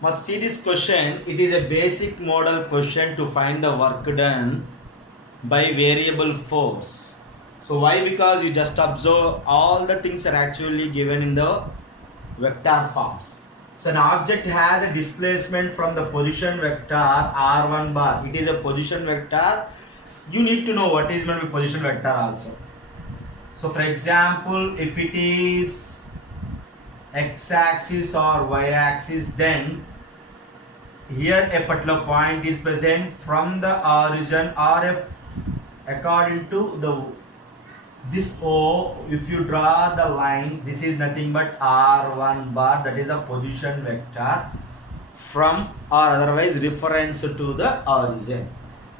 Must see this question. It is a basic model question to find the work done by variable force. So why? Because you just observe all the things are actually given in the vector forms. So an object has a displacement from the position vector r1 bar. It is a position vector. You need to know what is meant by position vector also. So for example, if it is x-axis or y-axis, then here a particular point is present from the origin, or if according to the this O, if you draw the line, this is nothing but r1 bar, that is the position vector from or otherwise reference to the origin.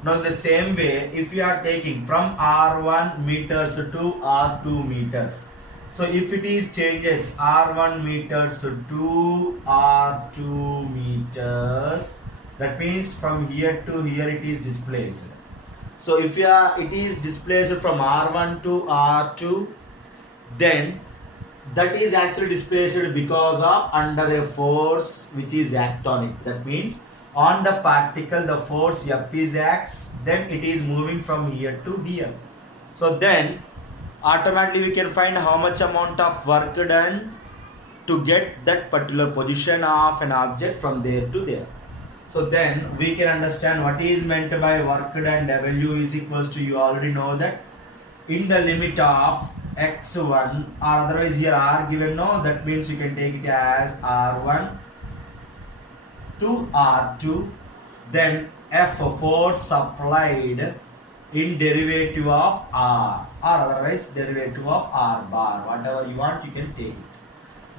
Now in the same way, if you are taking from r1 meters to r2 meters, so if it is changes r1 meters to r2 meters, that means from here to here it is displaced. So if it is displaced from r1 to r2, then that is actually displaced because of under a force which is actonic. That means on the particle the force F is acts, then it is moving from here to here. So then automatically we can find how much amount of work done to get that particular position of an object from there to there. So then we can understand what is meant by work done. W is equals to, you already know that, in the limit of x1, or otherwise here r given, no, that means you can take it as r1 to r2, then f force applied in derivative of r, or otherwise derivative of r bar, whatever you want you can take it.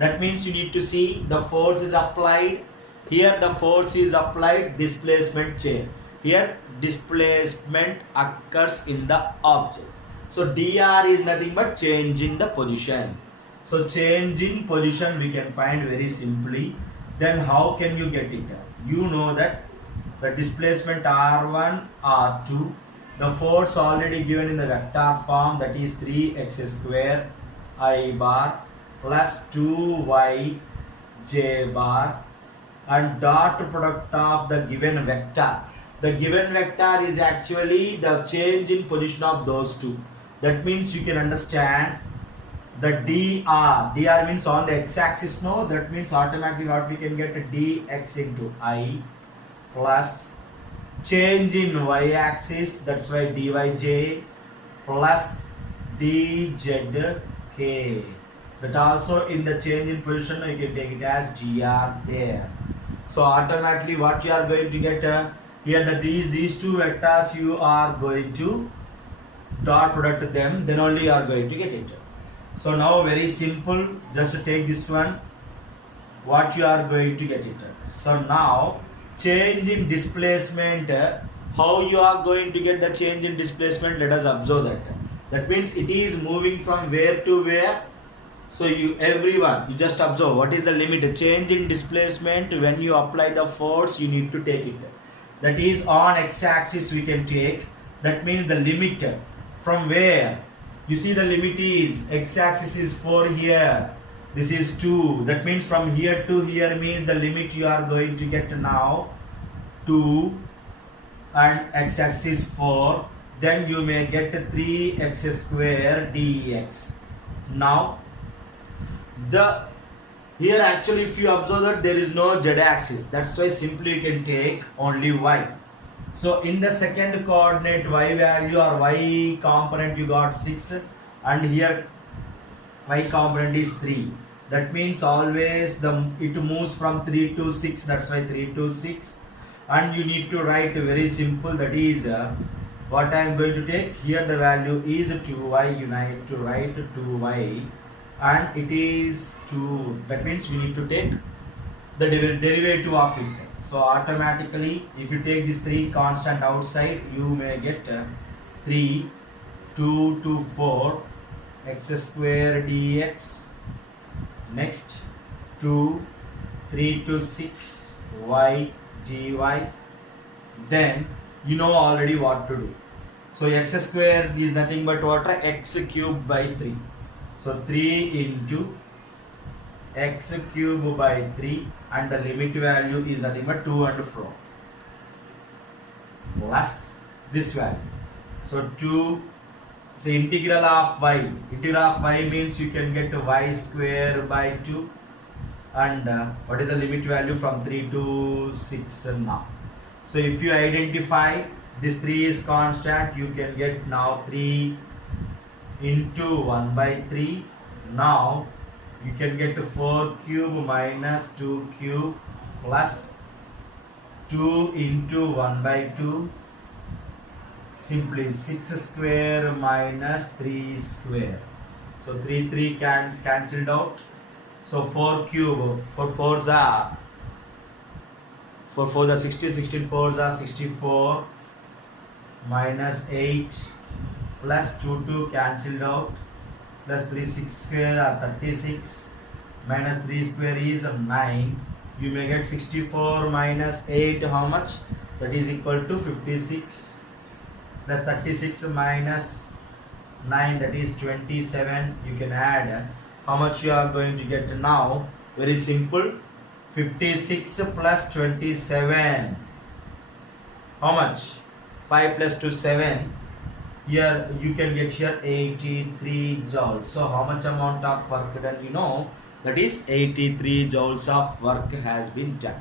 That means you need to see the force is applied. Here the force is applied, displacement change. Here displacement occurs in the object. So dr is nothing but change in the position. So change in position we can find very simply. Then how can you get it? You know that the displacement r1, r2, the force already given in the vector form, that is 3x square I bar plus 2y j bar, and dot product of the given vector. The given vector is actually the change in position of those two. That means you can understand the dr means on the x-axis, no, that means automatically what we can get dx into I plus change in y-axis, that's why dyj plus dzk. That also in the change in position you can take it as gr there. So automatically what you are going to get here, that these two vectors you are going to dot product them, then only you are going to get it. So now very simple, just take this one, what you are going to get it. So now change in displacement, how you are going to get the change in displacement, let us observe that. That means it is moving from where to where. So you just observe what is the limit change in displacement. When you apply the force, you need to take it. That is on x-axis we can take. That means the limit from where, you see the limit is x-axis is 4 here, this is 2. That means from here to here means the limit you are going to get now 2, and x-axis 4. Then you may get 3x square dx. Now here actually if you observe that there is no z-axis, that's why simply you can take only y. So in the second coordinate y value or y component you got 6, and here y component is 3. That means always it moves from 3 to 6, that's why 3 to 6. And you need to write very simple, that is what I am going to take here, the value is 2y, you need to write 2y, and it is 2. That means we need to take the derivative of it. So automatically if you take this 3 constant outside, you may get 3, 2 to 4 x square dx. Next 2, 3 to 6 y dy. Then you know already what to do. So x square is nothing but what? X cube by 3. So 3 into x cube by 3 and the limit value is nothing but 2 and 4 plus this value. So 2, so integral of y means you can get y square by 2 and what is the limit value from 3 to 6 now. So if you identify this 3 is constant, you can get now 3 into 1 by 3. Now you can get 4 cube minus 2 cube plus 2 into 1 by 2. Simply 6 square minus 3 square. So 3 cancelled out. So 4 cube, for 4s are 16, 16 4s are 64 minus 8 plus 2 cancelled out plus 3 6 square are 36 minus 3 square is 9. You may get 64 minus 8 how much? That is equal to 56 plus 36 minus 9 that is 27. You can add how much you are going to get now. Very simple. 56 plus 27 how much? 5 plus 2 7. Here you can get here 83 joules. So how much amount of work done you know? That is 83 joules of work has been done.